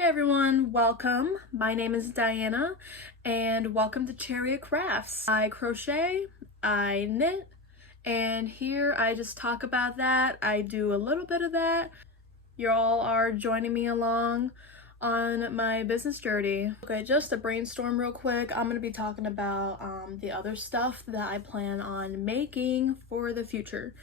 Hey everyone, welcome. My name is Diana and welcome to Chariot Crafts. I crochet, I knit, and here I just talk about that. I do a little bit of that. You all are joining me along on my business journey. Okay, just to brainstorm real quick, I'm going to be talking about the other stuff that I plan on making for the future.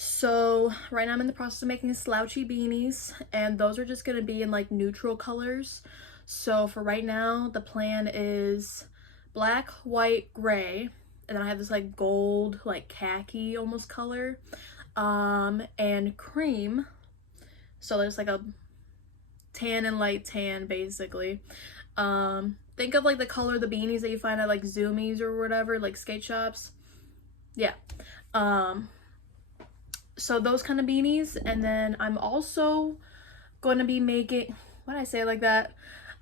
So right now I'm in the process of making slouchy beanies, and those are just going to be in like neutral colors. So for right now, the plan is black, white, gray, and then I have this like gold, like khaki almost color, and cream. So there's like a tan and light tan basically. Think of like the color of the beanies that you find at like Zoomies or whatever, like skate shops. Yeah. So those kind of beanies, and then I'm also going to be making, why did I say it like that?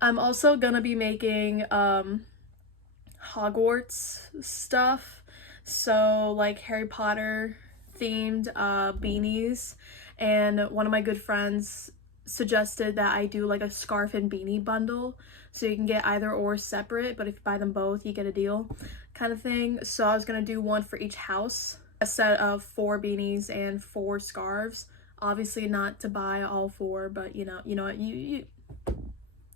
I'm also gonna be making Hogwarts stuff, so like Harry Potter themed beanies, and one of my good friends suggested that I do like a scarf and beanie bundle, so you can get either or separate, but if you buy them both you get a deal kind of thing. So I was gonna do one for each house, a set of 4 beanies and 4 scarves. Obviously not to buy all 4, but you know what, you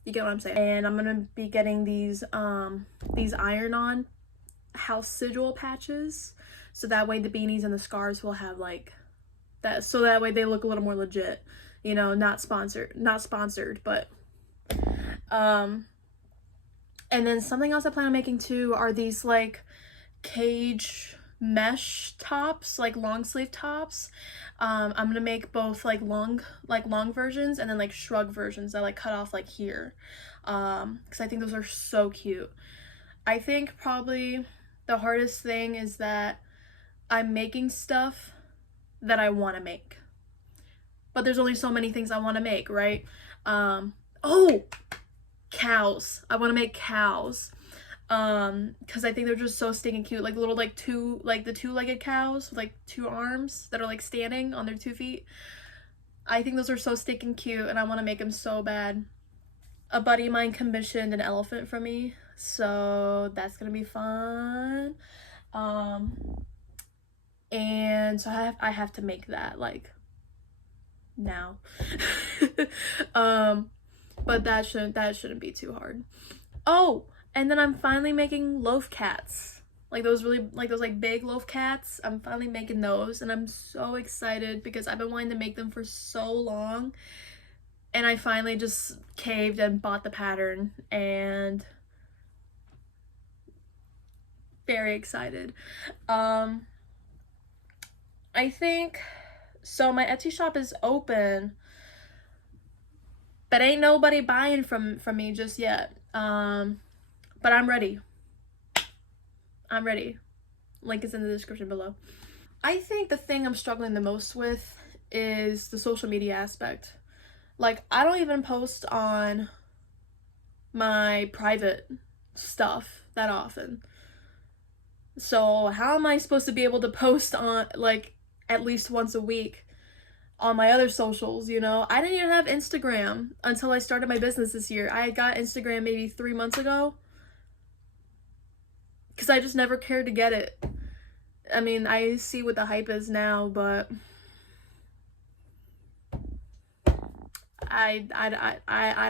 get what I'm saying. And I'm gonna be getting these iron-on house sigil patches, so that way the beanies and the scarves will have like that, so that way they look a little more legit. You know, not sponsored, but and then something else I plan on making too are these like cage mesh tops, like long sleeve tops. I'm gonna make both like long versions and then like shrug versions that like cut off like here, because I think those are so cute. I think probably the hardest thing is that I'm making stuff that I want to make, but there's only so many things I want to make, right? Oh, cows. I want to make cows. Because I think they're just so stinking cute, like little like the two-legged cows with like 2 arms that are like standing on their 2 feet. I think those are so stinking cute and I want to make them so bad. A buddy of mine commissioned an elephant from me, so that's gonna be fun. And so I have to make that like now. But that shouldn't be too hard. Oh, and then I'm finally making loaf cats. Like those big loaf cats. I'm finally making those and I'm so excited because I've been wanting to make them for so long. And I finally just caved and bought the pattern and very excited. I think so my Etsy shop is open, but ain't nobody buying from me just yet. But I'm ready. Link is in the description below. I think the thing I'm struggling the most with is the social media aspect. Like, I don't even post on my private stuff that often. So how am I supposed to be able to post on like at least once a week on my other socials, you know? I didn't even have Instagram until I started my business this year. I got Instagram maybe 3 months ago, because I just never cared to get it. I mean, I see what the hype is now, but I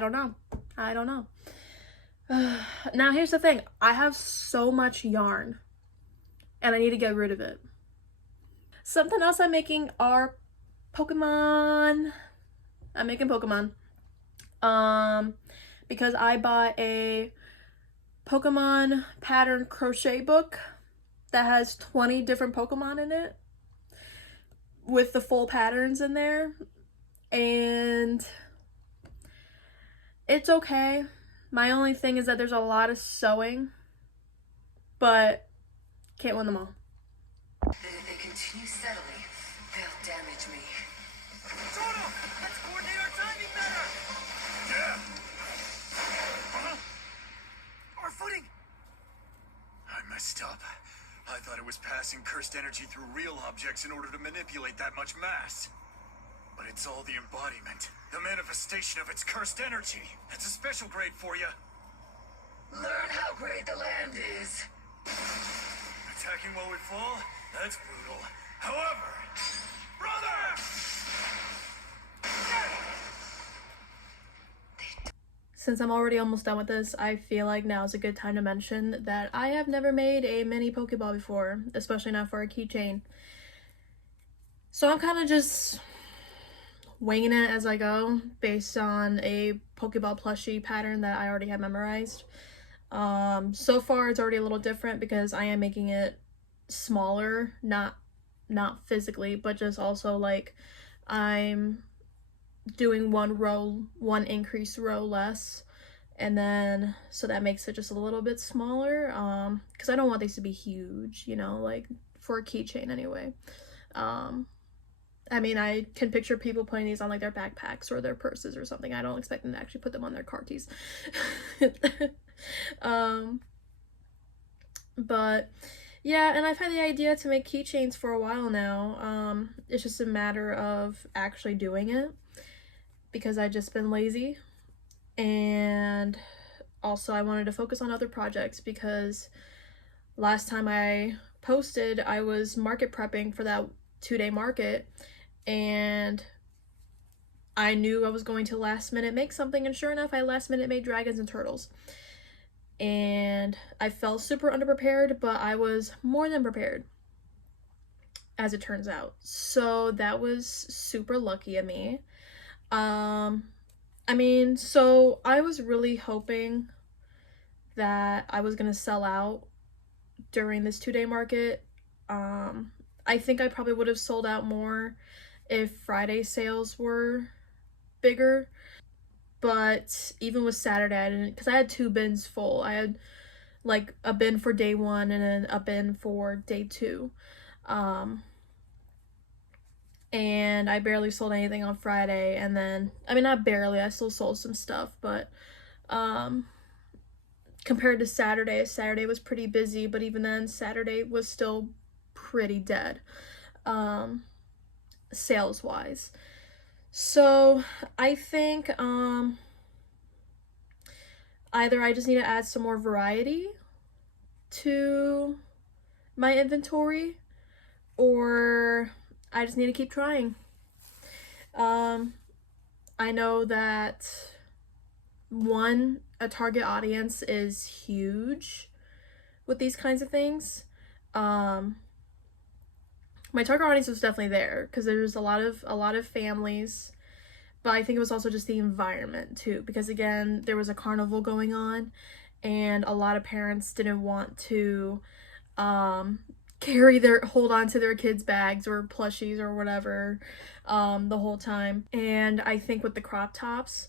don't know. I don't know. Now here's the thing. I have so much yarn and I need to get rid of it. Something else I'm making are Pokemon. I'm making Pokemon. Because I bought a Pokemon pattern crochet book that has 20 different Pokemon in it with the full patterns in there, and it's okay. My only thing is that there's a lot of sewing, but can't win them all. That if they continue steadily, they'll damage me. Total! Let's coordinate our timing better! Yeah! Our footing! I messed up. I thought it was passing cursed energy through real objects in order to manipulate that much mass. But It's all the embodiment, the manifestation of its cursed energy. That's a special grade for you. Learn how great the land is. Attacking while we fall? That's brutal. However, brother! Since I'm already almost done with this, I feel like now is a good time to mention that I have never made a mini Pokeball before, especially not for a keychain. So I'm kind of just winging it as I go based on a Pokeball plushie pattern that I already have memorized. So far it's already a little different because I am making it smaller, not physically, but just also like I'm doing one increased row less, and then so that makes it just a little bit smaller, because I don't want these to be huge, you know, like for a keychain anyway. I mean, I can picture people putting these on like their backpacks or their purses or something. I don't expect them to actually put them on their car keys. But yeah, and I've had the idea to make keychains for a while now. It's just a matter of actually doing it, because I've just been lazy, and also I wanted to focus on other projects, because last time I posted I was market prepping for that 2-day market, and I knew I was going to last minute make something, and sure enough I last minute made dragons and turtles, and I felt super underprepared, but I was more than prepared, as it turns out. So that was super lucky of me. I mean, so I was really hoping that I was gonna sell out during this 2-day market. I think I probably would have sold out more if Friday sales were bigger, but even with Saturday I didn't, because I had 2 bins full. I had like a bin for day 1 and then a bin for day 2. And I barely sold anything on Friday, and then, I mean, not barely, I still sold some stuff, but compared to Saturday was pretty busy, but even then, Saturday was still pretty dead, sales-wise. So, I think, either I just need to add some more variety to my inventory, or I just need to keep trying. I know that a target audience is huge with these kinds of things. My target audience was definitely there because there's a lot of families, but I think it was also just the environment too, because again, there was a carnival going on and a lot of parents didn't want to hold on to their kids' bags or plushies or whatever the whole time. And I think with the crop tops,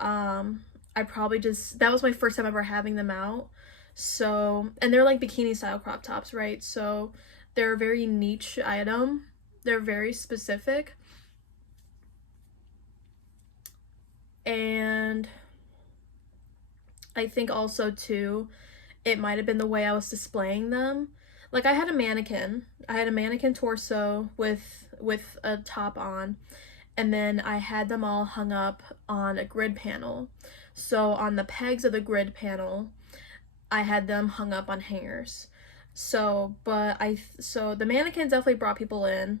I probably that was my first time ever having them out. So, and they're like bikini style crop tops, right? So they're a very niche item. They're very specific. And I think also too, it might have been the way I was displaying them. Like I had a mannequin torso with a top on, and then I had them all hung up on a grid panel. So on the pegs of the grid panel, I had them hung up on hangers. So the mannequin definitely brought people in,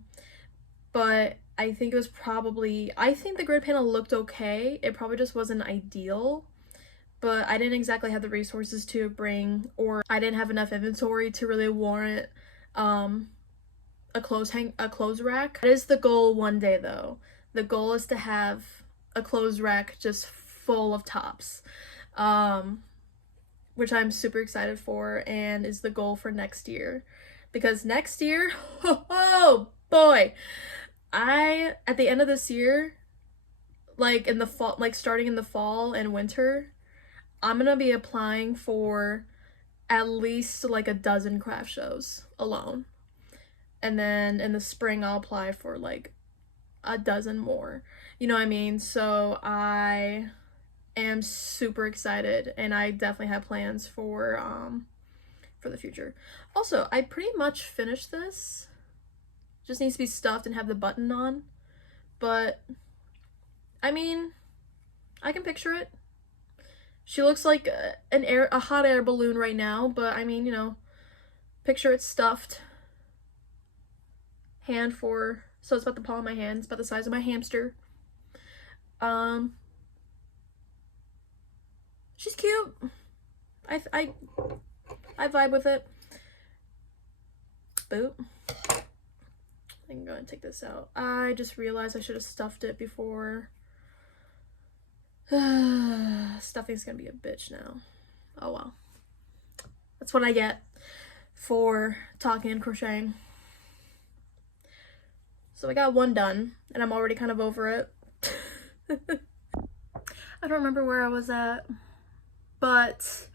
but I think the grid panel looked okay. It probably just wasn't ideal, but I didn't exactly have the resources to bring, or I didn't have enough inventory to really warrant a clothes rack. That is the goal one day though. The goal is to have a clothes rack just full of tops, which I'm super excited for, and is the goal for next year. Because next year, oh boy, at the end of this year, like in the fall, like starting in the fall and winter, I'm gonna be applying for at least like a dozen craft shows alone. And then in the spring, I'll apply for like a dozen more. You know what I mean? So I am super excited, and I definitely have plans for the future. Also, I pretty much finished this. Just needs to be stuffed and have the button on. But I mean, I can picture it. She looks like a hot air balloon right now, but I mean, you know, picture it stuffed. Hand for, so it's about the palm of my hand. It's about the size of my hamster. She's cute. I vibe with it. Boop. I'm going to take this out. I just realized I should have stuffed it before. Stuffing's gonna be a bitch now. Oh well. That's what I get for talking and crocheting. So I got one done, and I'm already kind of over it. I don't remember where I was at, but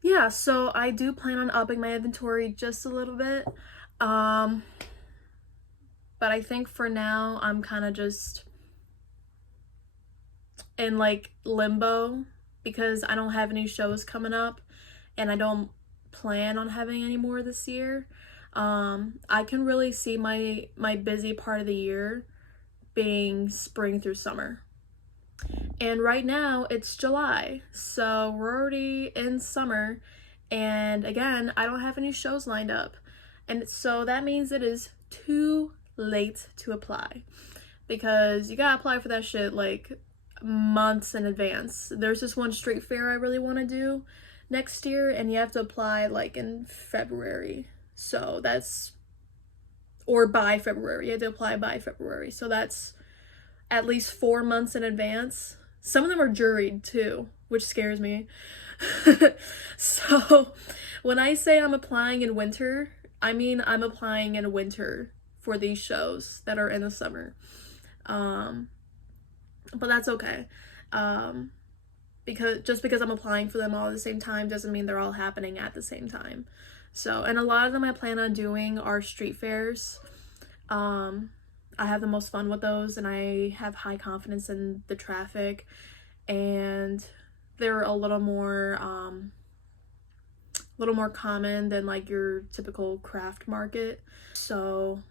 yeah, so I do plan on upping my inventory just a little bit. But I think for now, I'm kind of just in like limbo because I don't have any shows coming up and I don't plan on having any more this year. I can really see my busy part of the year being spring through summer. And right now it's July, so we're already in summer, and again, I don't have any shows lined up. And so that means it is too late to apply, because you gotta apply for that shit like months in advance. There's this one street fair I really want to do next year, and you have to apply like in February. So that's, or by February. You have to apply by February. So that's at least 4 months in advance. Some of them are juried too, which scares me. So when I say I'm applying in winter, I mean I'm applying in winter for these shows that are in the summer. But that's okay. Because I'm applying for them all at the same time doesn't mean they're all happening at the same time. So, and a lot of them I plan on doing are street fairs. I have the most fun with those, and I have high confidence in the traffic, and they're a little more common than like your typical craft market. So